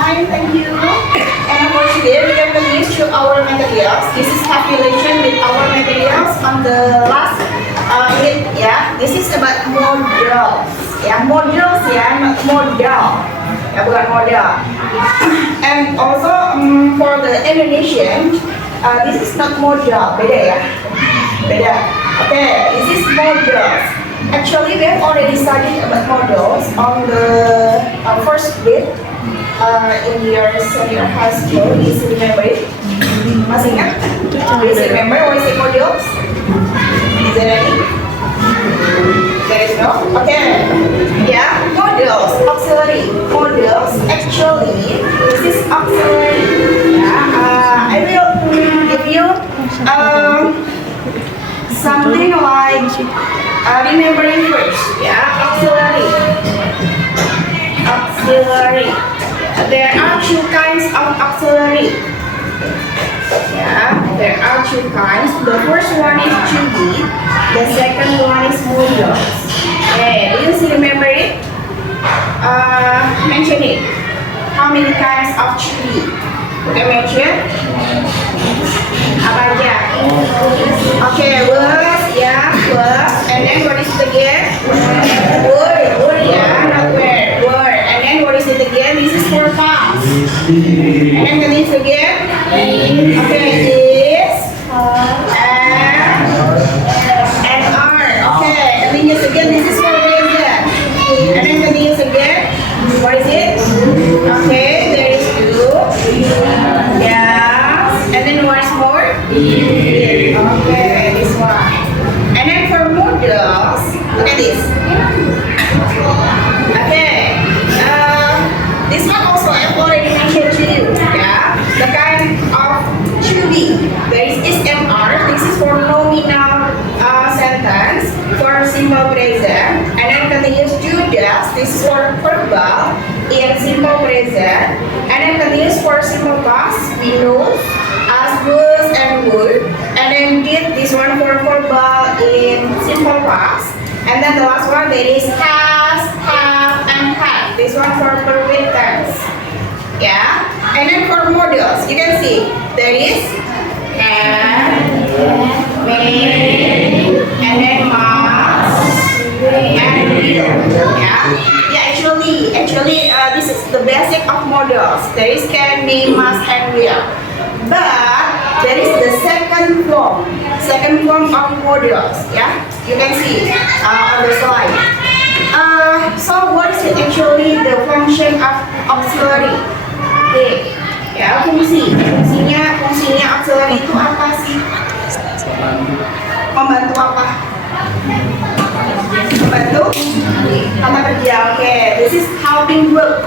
fine, thank you. And for today, we can continue to our materials. This is calculation with our materials on the last unit. Yeah, this is about models. Yeah, models. Yeah, not model. Ya, bukan model. And also for the Indonesian, this is not model. Beda ya, beda. Okay, this is models. Actually, we have already studied about models on the first bit in your senior high school. Please remember it. Masih ingat? Please remember what is it models? Is there any? There is no? Okay. Yeah, models, auxiliary. Models, actually, this is auxiliary. Yeah, I will give you something like remembering first. Yeah, auxiliary. Auxiliary. There are two kinds of auxiliary. Yeah, there are two kinds. The first one is to be. The second one is models. Okay, do you still remember it? Mention it. How many kinds of to be? Okay, mention. Apa aja? Okay, was, yeah, was. And then what is it again? Word, yeah, not where. Word. And then what is it again? This is for past. And then the next again? Okay, is, and are. Okay, and then yes again, this is for present. And then the next again? What is it? Okay, there is two. Yes. And then one is more? Okay, this one. And then for models, look at this. Okay, this one also I've already mentioned to you. Yeah, the kind of to be. There is SMR. This is for nominal sentence for simple present. And then continuous to does. This is for verbal in simple present. And then continuous for simple past. We know as was and would. And then did this one for verbal in simple past. And then the last one there is has, have, and had. This one for perfect tense. Yeah. And then for models, you can see there is can, may, and then must, and will. Yeah. Yeah. Actually, this is the basic of models. There is can, may, must, and will. But there is the second form of models. Yeah, you can see on the slide. So what is it actually the function of auxiliary? Okay, ya fungsinya auxiliary itu apa sih? Membantu apa? Membantu kata kerja. Okay, this is helping work.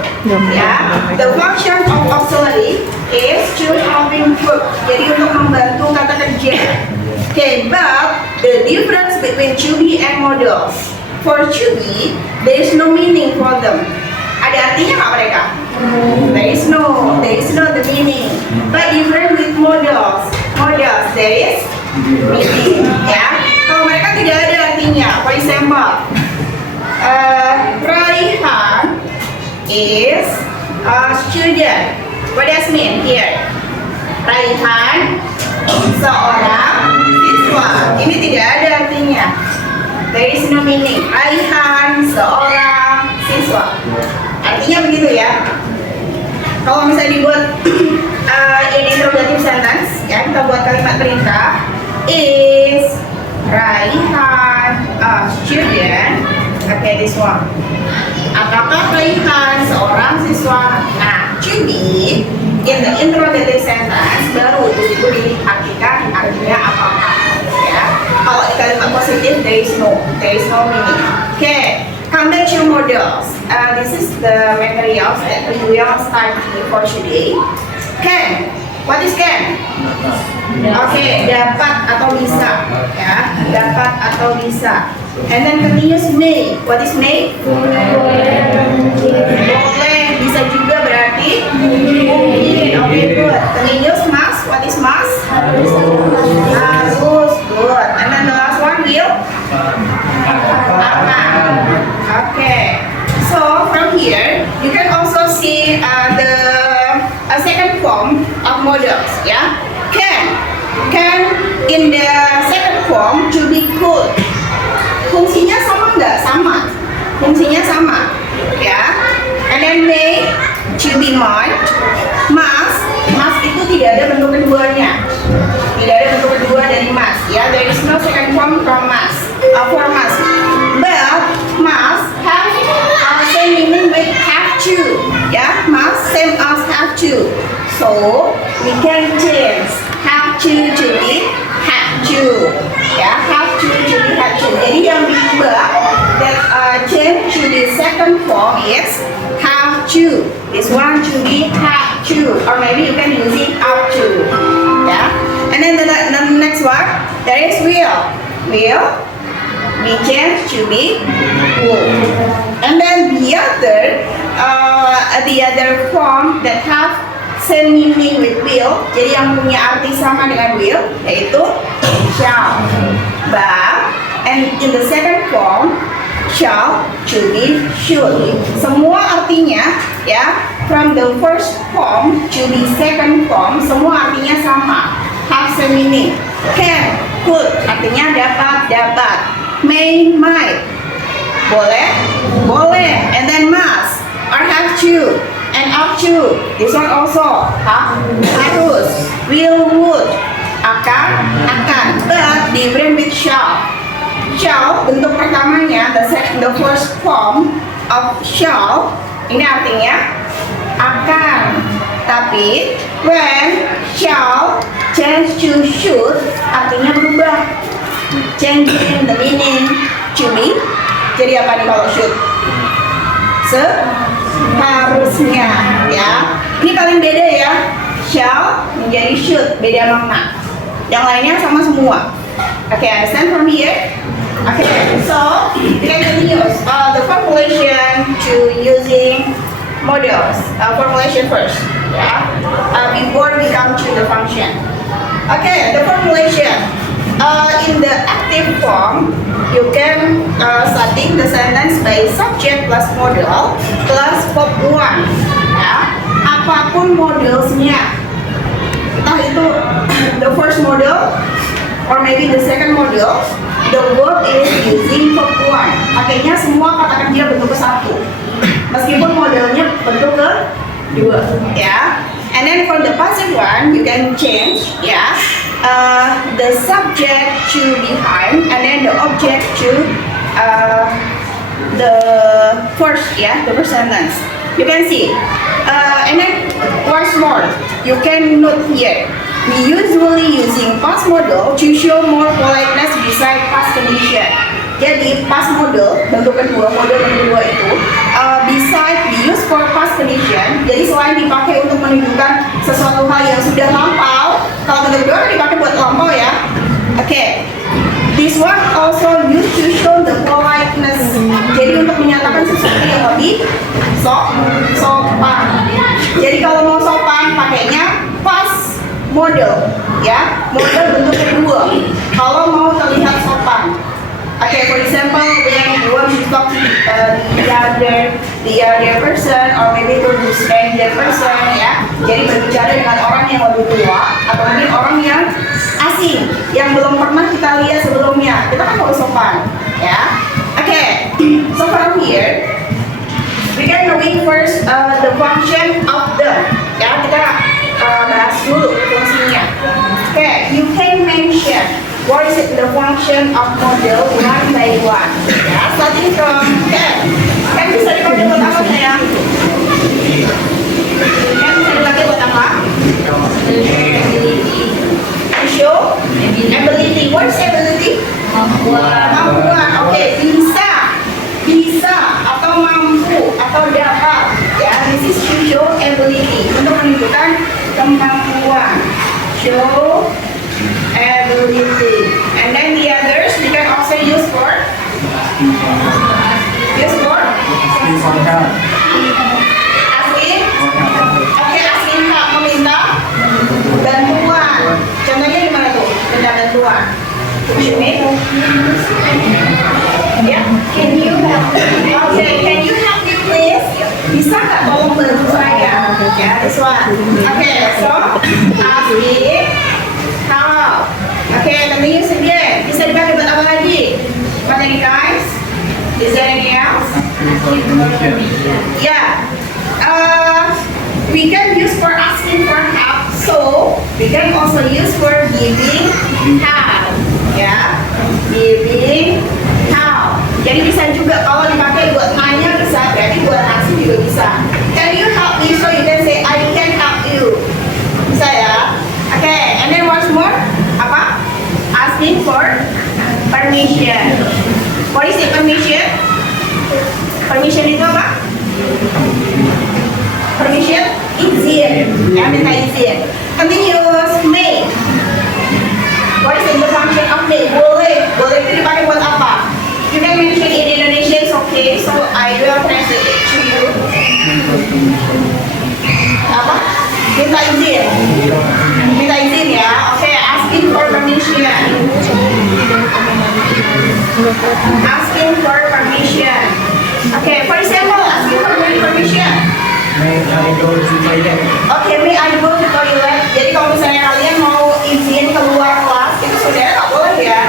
Ya, the function of auxiliary is to helping work. Jadi untuk membantu kata kerja. Okay, but the difference between to be and models. For to be, there is no meaning for them. Ada artinya nggak mereka? There is no the meaning. But different with models. Models there is meaning. Ya, kalau mereka tidak ada artinya. For example, Raihan is a student. What does mean here? Raihan seorang siswa. Ini tidak ada artinya. There is no meaning. Raihan seorang siswa. Artinya begitu ya. Kalau misalnya dibuat in interrogative sentence, ya kita buat kalimat perintah. Is Raihan a student? Okay, this one. Apakah Raihan seorang siswa? Nah, to be in the interrogative sentence baru itu diartikan artinya apakah. Ya, kalau di kalimat positif there is no meaning. Okay, come back to models. This is the materials that we will start for today. Can, what is can? Okay, dapat atau bisa, ya, dapat atau bisa. And then continuous may. What is may? Boleh, bisa juga berarti mungkin. Okay, good. Continuous must. What is must? Harus. Good. And then the last one will? Akan. Okay. So from here, you can also see the models, ya. Can in the second form to be could. Fungsinya sama nggak? Sama. Fungsinya sama, ya. And then may to be might. Must itu tidak ada bentuk keduanya. Tidak ada bentuk kedua dari must, ya. There is no second form from must. For must. But must have same meaning with have to, ya. Must same as have to. So we can change have to be have to, ya. Have to be have to. Jadi yang diubah that change to the second form is have to. This one to be have to, or maybe you can use it up to, ya. And then the next one, there is will. Will be changed to be would. And then the other form that have same meaning with will, jadi yang punya arti sama dengan will, yaitu shall. But and in the second form, shall to be should. Semua artinya, ya, from the first form to the second form, semua artinya sama. Have same meaning. Can, could, artinya dapat. May, might, boleh. And then must, or have to, and ought to. This one also, harus. Will, would, akan. But different with shall. Shall, bentuk pertamanya, the first form of shall, ini artinya akan. Tapi when shall change to should, artinya berubah. Changing the meaning to be. Jadi apa nih kalau should? Seharusnya, ya. Ini paling beda, ya. Shall menjadi should, beda makna. Yang lainnya sama semua. Okay, understand from here? Okay, so we can continue the formulation to using models. Formulation first, yeah. Before we come to the function. Okay, the formulation. In the active form, you can starting the sentence by subject plus model plus verb one. Ya, apapun modelsnya, entah itu the first model or maybe the second model, the verb is using verb one. Pakainya semua kata kerja bentuk ke satu, meskipun modelnya bentuk ke dua, ya. And then for the passive one, you can change, ya. The subject to behind, and then the object to the first, yeah, the first sentence. You can see, and then once more, you can note here. We usually using past model to show more politeness beside past condition. Jadi past model, bentuk kedua, model yang kedua itu, beside we use for past condition. Jadi selain dipakai untuk menunjukkan sesuatu hal yang sudah lampau, kalau bentuk kedua dipakai buat lampau, ya. Okay. This one also used to show the politeness. Jadi untuk menyatakan sesuatu yang lebih sopan. Jadi kalau mau sopan pakainya past model, ya. Model bentuk kedua. Kalau mau terlihat sopan. Okay, for example, when you want to talk to the other person, or maybe to the stranger person, ya. Jadi berbicara dengan orang yang lebih tua atau mungkin orang yang asing yang belum pernah kita lihat sebelumnya, kita kan harus sopan, ya. Okay, so from here we can knowing first the function of the, ya, kita bahas dulu fungsinya. Okay, you can mention what is the function of model one by one, ya. Starting from kan bisa dipakai buat apa, sayang? Kan bisa dipakai buat apa? To show ability. What is ability? Kemampuan. Oke, bisa atau mampu atau dapat, ya. This is to show ability, untuk menunjukkan kemampuan. Show ability. And then the others we can also use for asking. Okay, asking help, meminta bantuan. Contohnya gimana tuh? Minta bantuan. Ya, can you help? Okay, can you help me please? Bisa nggak tolong bantu saya? Ya, this one. Okay, so asking how. Okay, continuous again. Bisa dipakai buat apa lagi? What any guys? Is there anything else? Yeah. We can use for asking for help. So we can also use for giving help. Ya, giving help. Jadi bisa juga kalau dipakai buat tanya bisa, berarti buat aksi juga bisa. Can you help me? So you can say I can help you. Bisa ya. Okay, and then once more apa? Asking for permission. What is it permission? Permission itu apa? Permission izin. Ya, minta izin. Continuous may. What is the function of may? Boleh. Boleh itu dipakai buat apa? You can mention in Indonesia, it's okay. So I will translate it to you. Apa? Minta izin. Minta izin ya. Okay, asking for permission. Asking for permission. Okay, for example, asking for permission. May I go to toilet? Okay, may I go to toilet? Jadi kalau misalnya kalian mau izin keluar kelas, itu sebenarnya nggak boleh ya.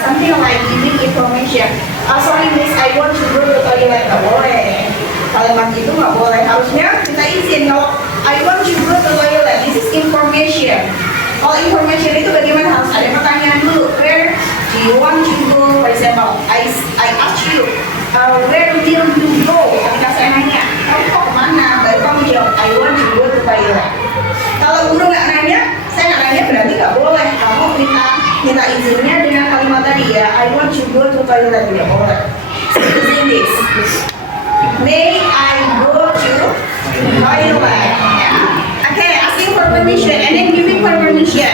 Something like giving information. Sorry miss, I want to go to toilet. Nggak boleh. Kalimat itu nggak boleh. Harusnya kita izin. Kalau I want to go to toilet, this is information. Kalau information itu bagaimana? Harus ada pertanyaan dulu. Where do you want to go? For example, I ask you, where will you go? Ketika saya nanya, kamu mau kemana? Baru kamu jawab, I want to go to toilet. Kalau guru nggak nanya, saya nggak nanya berarti nggak boleh. Kamu minta izinnya dengan kalimat tadi ya, I want to go to toilet, tidak boleh. Using this. May I go to toilet? Okay, asking for permission and then giving for permission.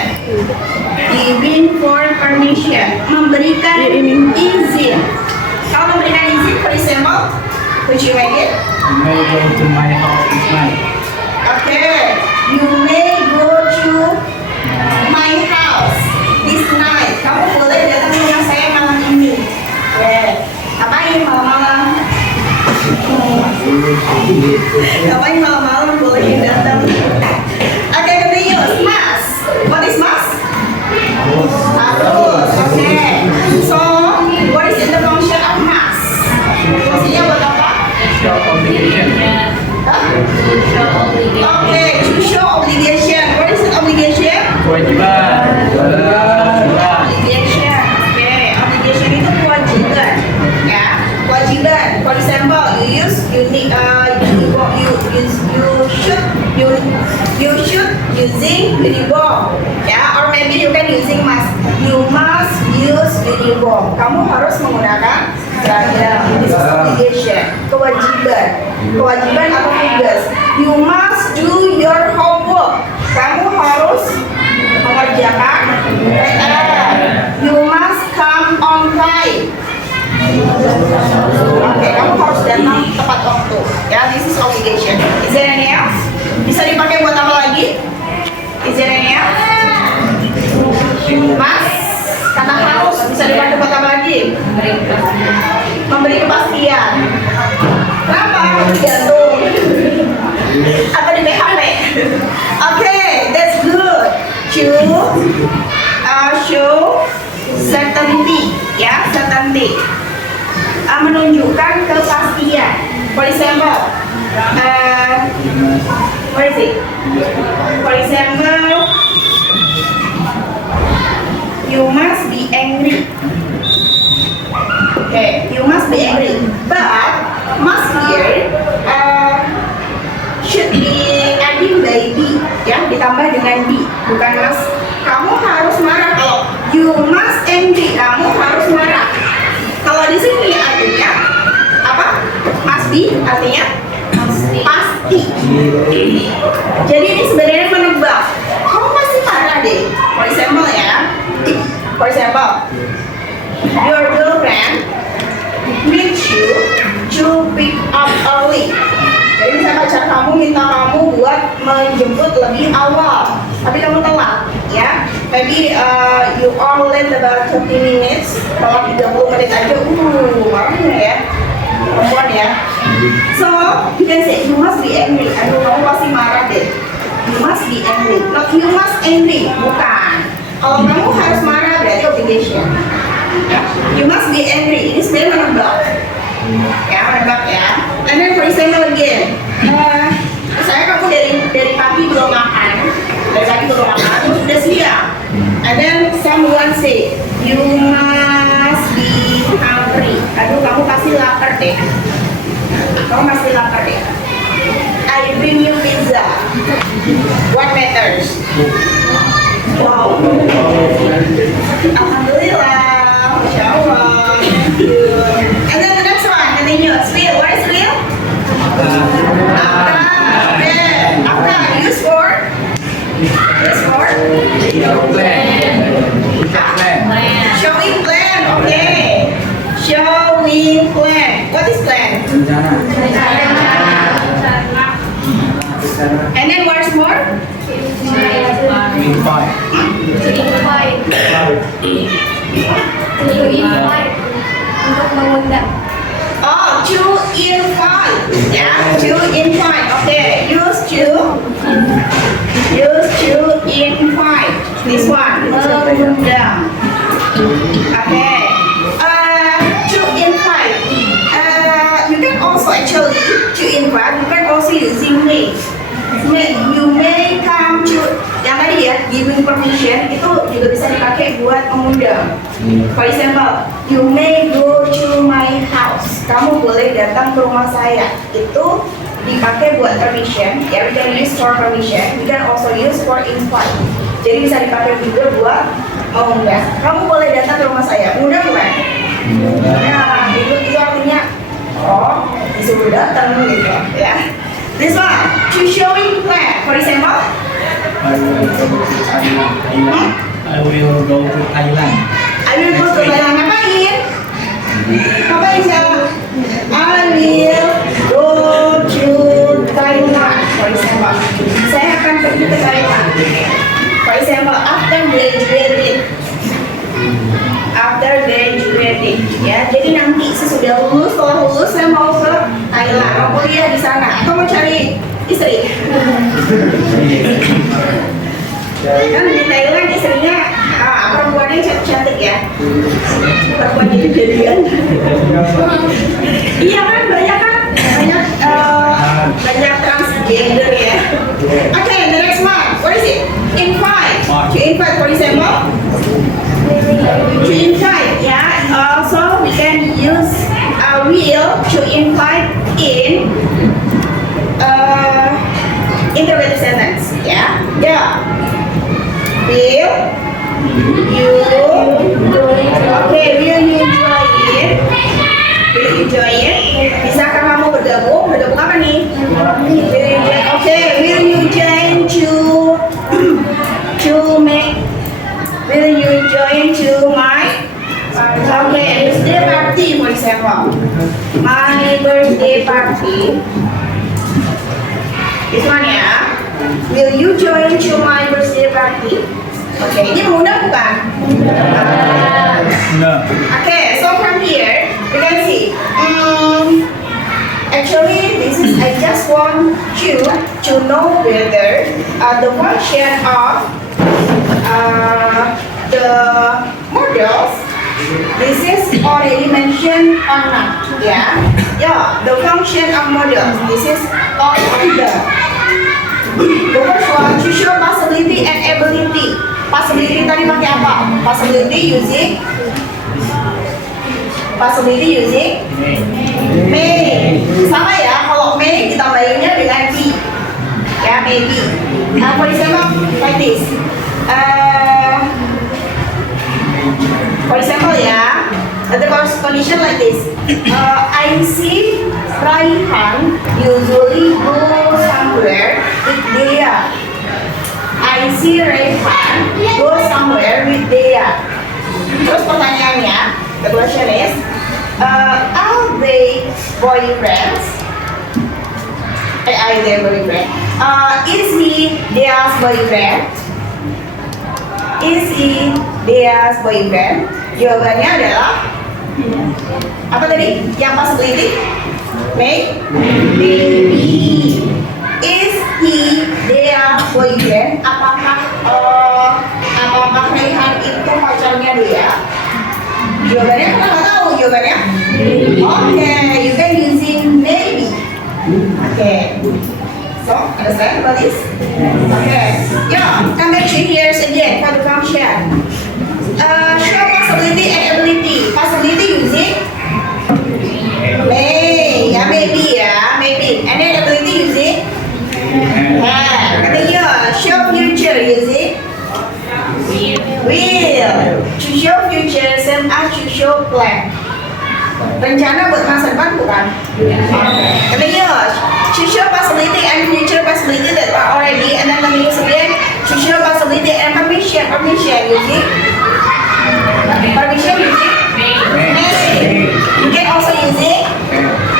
Giving for permission, memberikan izin. Kalau memberikan izin, for example, would you make it? You may go to my house tonight. Okay, you may go to my house this night. Kamu boleh datang ke rumah saya malam ini. Ngapain malam-malam? Ngapain malam-malam boleh datang? Okay, continuous. Mas, what is mas? Harus. Okay. So, what is in the function of mas? Fungsinya buat apa? Show obligation. Okay, to show obligation. What is obligation? Kewajiban. Obligation. Okay, obligation itu kewajiban. Ya, kewajiban. For example, you should using uniform. Ya, or maybe you can using must. You must use uniform. Kamu harus menggunakan seragam. This is obligation. Kewajiban. Kewajiban atau tugas. You must do your homework. Kamu harus mengerjakan PR. You must come on time. Oke, kamu harus datang tepat waktu. Ya, this is obligation. Is there any else? Bisa dipakai buat apa lagi? Is there any else? Mas, kata harus bisa dipakai buat apa lagi? Memberi kepastian. Kenapa? Tergantung. Apa di PHP? Okay, that's good. Show certainty, ya, certainty. Menunjukkan kepastian. For example, what is it? For example, you must be angry. Okay, you must be angry. But must here should be adding by be, ya, ditambah dengan be, bukan must. Kamu harus marah. Kalau you must angry, kamu harus marah. Kalau di sini artinya apa? Must be artinya pasti. Jadi ini sebenarnya menebak. Kamu pasti marah deh. For example ya. For example, your girlfriend needs you to pick up early. Jadi misalnya pacar kamu minta kamu buat menjemput lebih awal, tapi kamu telat, ya. Maybe you are late about 30 minutes, telat 30 menit aja, marahnya ya, perempuan ya. So, you can say, you must be angry. Aduh, kamu pasti marah deh. must be angry. Not you must angry, bukan. Kalau kamu harus marah berarti obligation. You must be angry. Ini sebenarnya menebak. Ya, menebak ya. And then for example again. Misalnya kamu dari pagi belum makan, terus udah siang. And then someone say, you must be hungry. Aduh, kamu pasti lapar deh. I bring you pizza. What matters? Wow. Alhamdulillah. Masya Allah. And then the next one, continuous. Will, what is will? After. Use for? Showing plan. Okay. Showing plan. What is plan? And then what's more? Untuk mengundang. Oh, to invite. Yeah, to invite. Okay, use to invite. This one. Mengundang. Okay. To invite. You can also actually to invite. You can also using may. You may come to. Yang tadi ya, giving permission itu juga bisa dipakai buat mengundang. For example, you may go to my house. Kamu boleh datang ke rumah saya. Itu dipakai buat permission. Ya, we can use for permission. We can also use for invite. Jadi bisa dipakai juga buat mengundang. Kamu boleh datang ke rumah saya. Mengundang bukan? Nah, itu artinya disuruh datang gitu ya. This one, to showing plan. For example, I will go to Thailand. I will go to Thailand. I will go to Thailand. Ngapain? Ngapain siapa? I will go to Thailand. For example, saya akan pergi ke Thailand. For example, after graduating. Ya, jadi nanti sesudah lulus, setelah lulus saya mau ke Thailand, mau kuliah di sana, atau mau cari istri. Kan di Thailand istrinya perempuannya cantik-cantik ya, perempuan jadi-jadian. Iya kan, banyak transgender ya. Okay, the next one, what is it? Invite. To invite, for example, to invite, yeah. Also, we can use will to invite in interrogative sentence, yeah. Yeah. Will you? Okay, will you join? Will you join? Bisakah kamu bergabung? Bergabung apa nih? Okay, will you join to make? Will you join to my? Okay, birthday party, for example. My birthday party. This one ya. Will you join to my birthday party? Okay, ini mengundang bukan? No. Okay, so from here we can see. Actually, this is I just want you to know whether the function of the models. This is already mentioned or not? Yeah. The function of models. This is all the. The first one to show possibility and ability. Possibility tadi pakai apa? Possibility using may. Sama ya, kalau may ditambahinnya dengan be. Ya, maybe. For example, like this. For example ya, the condition like this. I see Raihan usually go somewhere with Dea. I see Raihan go somewhere with Dea. Terus pertanyaannya, the question is, are they boyfriends? Are they boyfriend? Is he Dea's boyfriend? Is he Dea's boyfriend? Jawabannya adalah apa tadi? Yang possibility? Maybe. Is he Dea's boyfriend, apakah Raihan itu pacarnya dia? Jawabannya kita nggak tahu jawabannya. Oke, you can using maybe. Oke. So, understand about this? Okay. Yeah, come back to here again for the function. Show possibility and ability. Possibility using may, ya maybe ya, maybe. And then ability using have. Continue. Show future using will. To show future same as to show plan. Rencana buat masa depan bukan? Continue. To show possibility and future possibility that are already, and then continue again. To show possibility and permission using permission using may. You can also using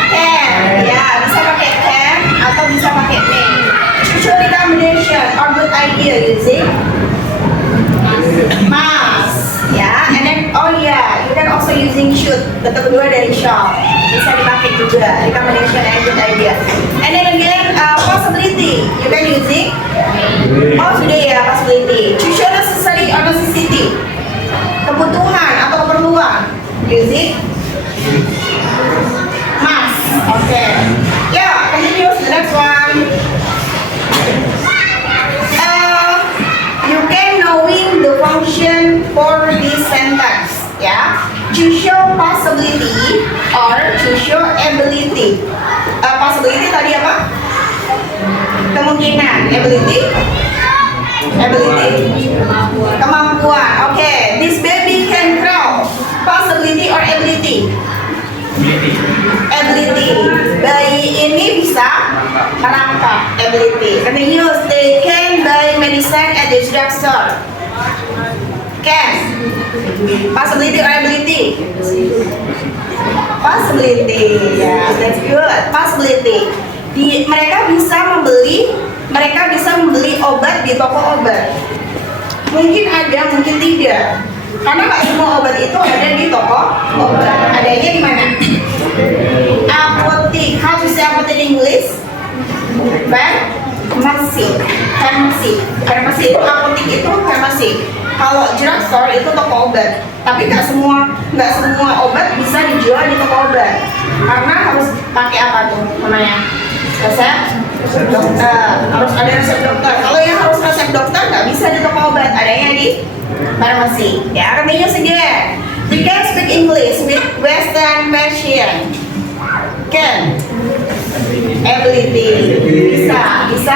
can. Ya, bisa pakai can atau bisa pakai may. To show recommendation or good idea using must. Ya, and then oh yeah, you can also using should. Bentuk kedua dari shall. Bisa dipakai juga recommendation and good idea. And then again possibility. You can using oh sudah ya possibility. To show necessary or necessity. Kebutuhan atau keperluan using must. Okay. Yeah, continue to the next one. You can knowing the function for this sentence. Ya, to show possibility or to show ability. Possibility tadi apa? Kemungkinan. Ability. Kemampuan. Okay. This baby can crawl. Possibility or ability? Ability. Bayi ini bisa merangkak. Ability. Continuous. They can buy medicine at the drugstore. Can. Possibility or ability? Possibility. Yeah, that's good. Possibility. Mereka bisa membeli obat di toko obat. Mungkin ada, mungkin tidak. Karena nggak semua obat itu ada di toko obat. Adanya di mana? Apotek. How to say apotek in English? Farmasi itu apotek itu farmasi. Kalau drugstore itu toko obat. Tapi nggak semua obat bisa dijual di toko obat. Karena harus pakai apa tuh namanya? Resep dokter. Harus ada resep dokter. Kalau yang harus resep dokter nggak bisa di toko obat. Adanya di farmasi. Ya, artinya again. We can speak English with Western version. Can. Ability. Bisa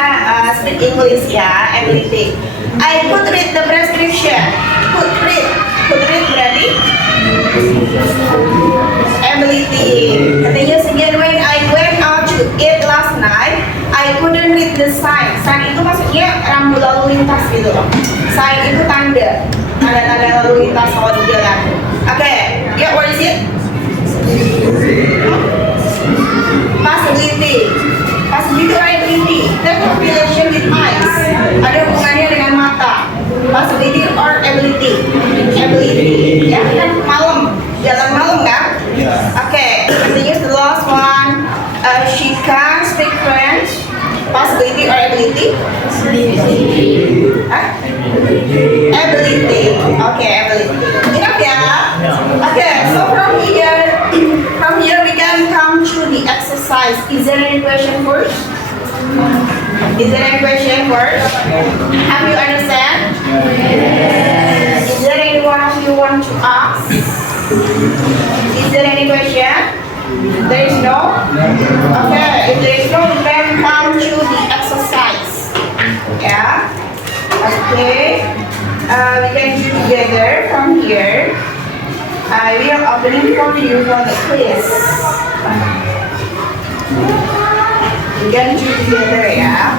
speak English ya. Ability. I could read the prescription. Could read berarti ability. Katanya again, when I went out to eat last night, I couldn't read the sign. Sign itu maksudnya rambu lalu lintas gitu loh. Sign itu tanda lalu lintas kalau di jalan. Okay, yeah, what is it? Possibility or ability. That have relation with eyes. Ada hubungannya dengan mata. Possibility or ability. Ya kan jalan malam kan? Okay, continue the last one. She can speak French. Possibility or ability? Ability. Okay, ability. Enough ya? Okay, so from here we can come to the exercise. Is there any question first? Have you understand? Is there anyone you want to ask? Is there any question? There is no? Okay, if there is no, we can come to the exercise. Yeah? Okay. We can do together from here. We are opening for you for the quiz. We can do together, ya.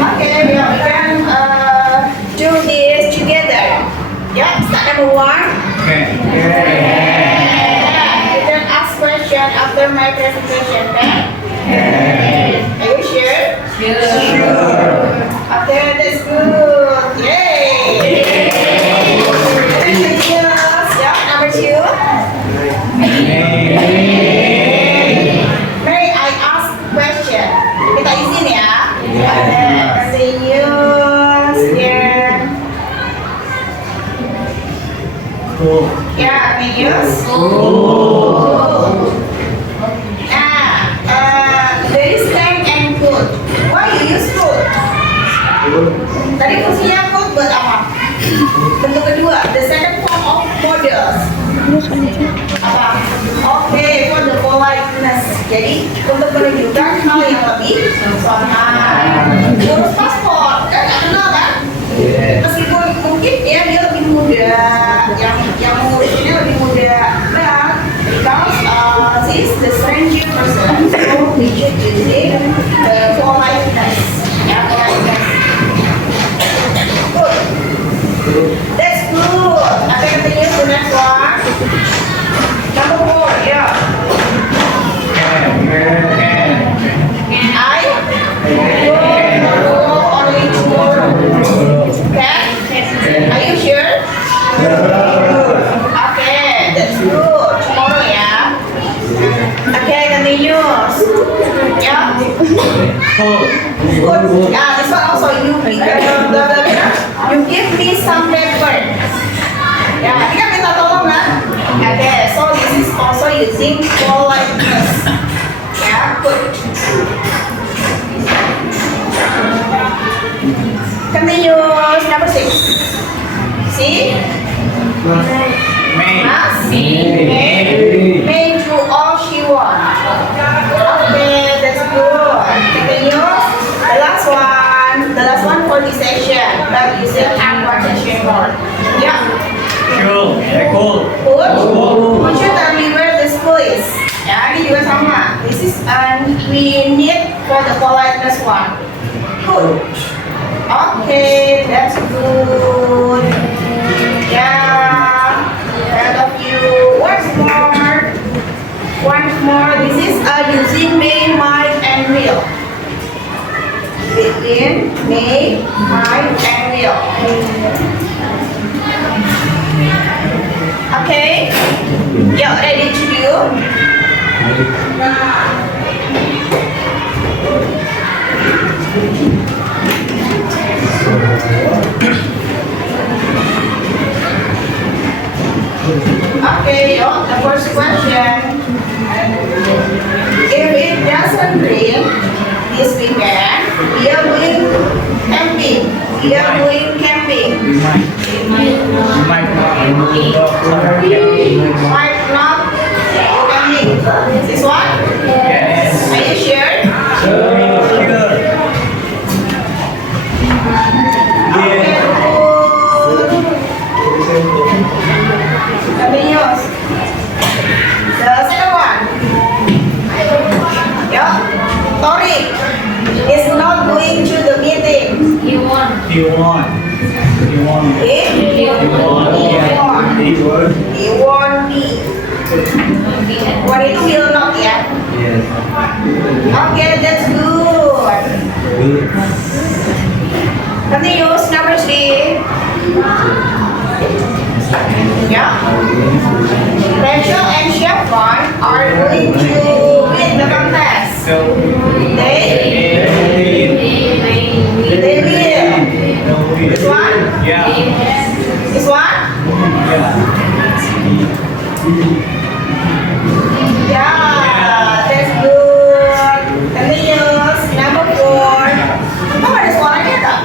Oke, number one. Okay. You can ask question after my presentation, okay? Are you sure? Okay, that's good. Yay! Yeah, number two. May I ask question? Kita izin ya. Okay, continuous. Yeah. Cool. Yeah, continuous. There is tank and food. Why you use food? Tadi fungsinya food buat apa? Bentuk kedua, the second form of models. Apa? Oke, for the politeness. Jadi untuk menunjukkan hal yang lebih sopan. Urus paspor, kan nggak kenal kan? Meskipun mungkin ya dia lebih muda, yang mengurusnya lebih muda. But because she is the stranger person, so we should use it for politeness. Ya, politeness. Good. That's good. Okay, continue to the next one. Number four, yeah. I go only tomorrow. Okay? Are you sure? Okay, that's good. Tomorrow, yeah. Okay, continuous. Yeah. Good. Yeah, this one also you you give me some paper. Ya, ini kan minta tolong kan? Okay, so this is also using politeness. Ya, good. Continuous number 6. See? May do all she wants. Okay, that's good. Continuous. The last one for this session. But you still have one session more. Yeah. Cool. Cool. Good. Would you tell me where the school is? Ya, ini juga sama. This is we need for the politeness one. Good. Okay, that's good. Yeah. That of you. Once more. Once more. This is using may, might, and will. Between may, might, and will. Okay, you're ready to do? Okay, the first question. If it doesn't rain this weekend, we are going camping. We are going camping. Might not go camping. This one? Yes. Are you sure? Sure. Okay, good. Continuous. The second one. Yeah. Tori is not going to the meeting. You want. He won. He won't be. What itu will not ya? Yes. Okay, that's good. Continuous number 3. Yeah. Rachel and Chevron are going to win the contest. So, They will. This one? yeah. This one? Yeah, that's good. Continuous number 4. Oh, ada suaranya tak?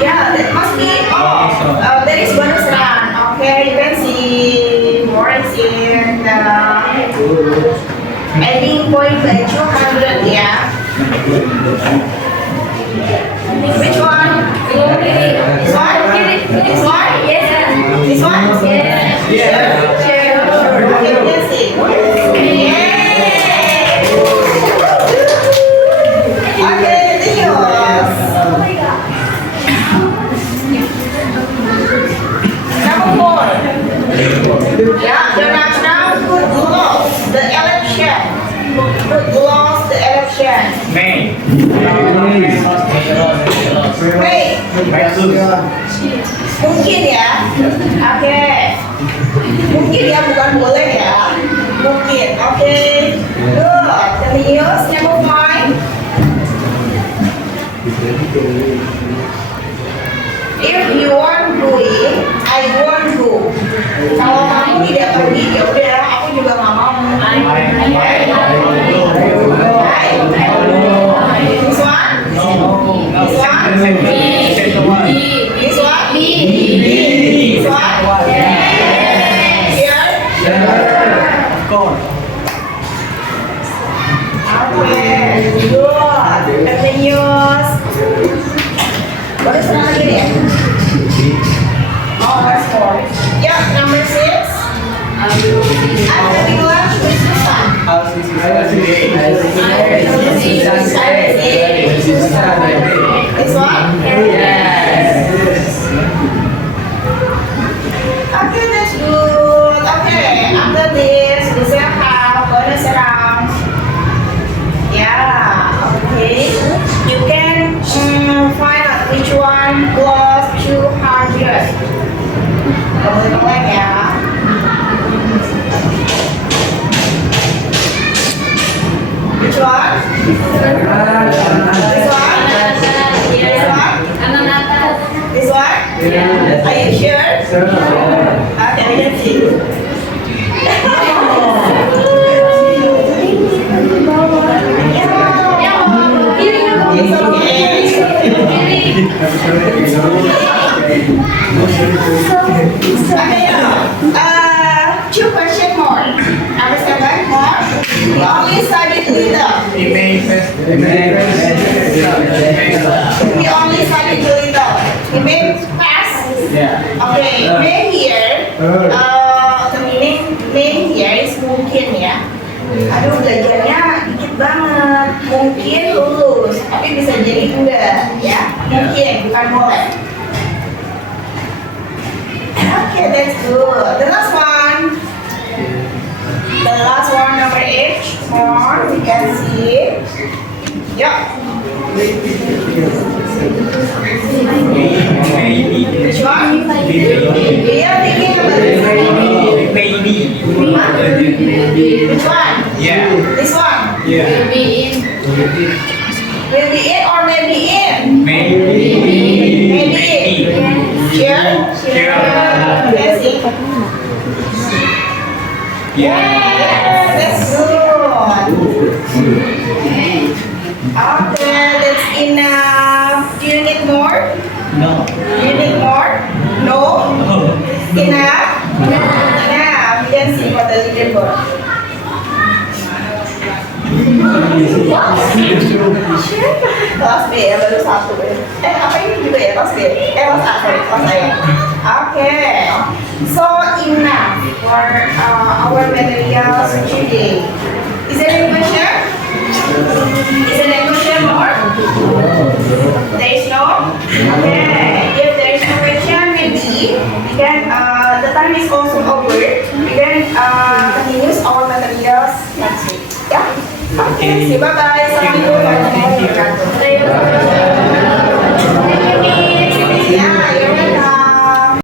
Yeah, that must be. Oh, there is bonus round. Okay, you can see more is in the ending point by 200. Yeah. Which one? This one? This one? Yes, sir. This one? Yes. Sure. Okay, let's see. Yay! Okay, continuous. Wait, mungkin ya. Oke. Mungkin ya, bukan boleh ya. Mungkin. Oke. Good. Continuous. Number 5. If you want going, I won't go. Kalau kamu tidak pergi, ya udah, aku juga nggak mau. This one? This one? This one? This one? Here? Okay, good. Continuous. Baru setengah lagi ya? Oh, that's 4. Yep, number 6. After lunch with Susan. This one? Okay, that's good. Okay, after this, we still have bonus round. Yeah, okay. You can find out which one was 200. Boleh ya. Which one? This one? This one? Are you sure? Okay, let's see. It's okay. Okay, 2 question more. Understand more? We only studied little. We only studied little. We made fast. Okay, main here. The main here is mungkin ya. Aduh, belajarnya dikit banget. Mungkin lulus, tapi bisa jadi enggak ya. Mungkin, bukan boleh. Okay, that's good. The last one. The last one, number 8. More, we can see. Yep. Which one? We are thinking about this. Which one? This one? Will be in or maybe in? Maybe. Sure? Let's see. Yes, that's good. Okay, that's enough. Do you need more? No. You need more? No? Enough? Enough. You can see for the leaderboard. Kelas B ya, baru 1 ya. Apa ini juga ya, kelas B? Kelas A, sorry, kelas A ya. Okay. So enough for our materials today. Is there any question? Is there any question more? There is no? Okay. If there is no question, maybe we can, the time is also over. We can continue our materials next week. Yeah? Okay. See you. Bye-bye. Assalamualaikum warahmatullahi wabarakatuh.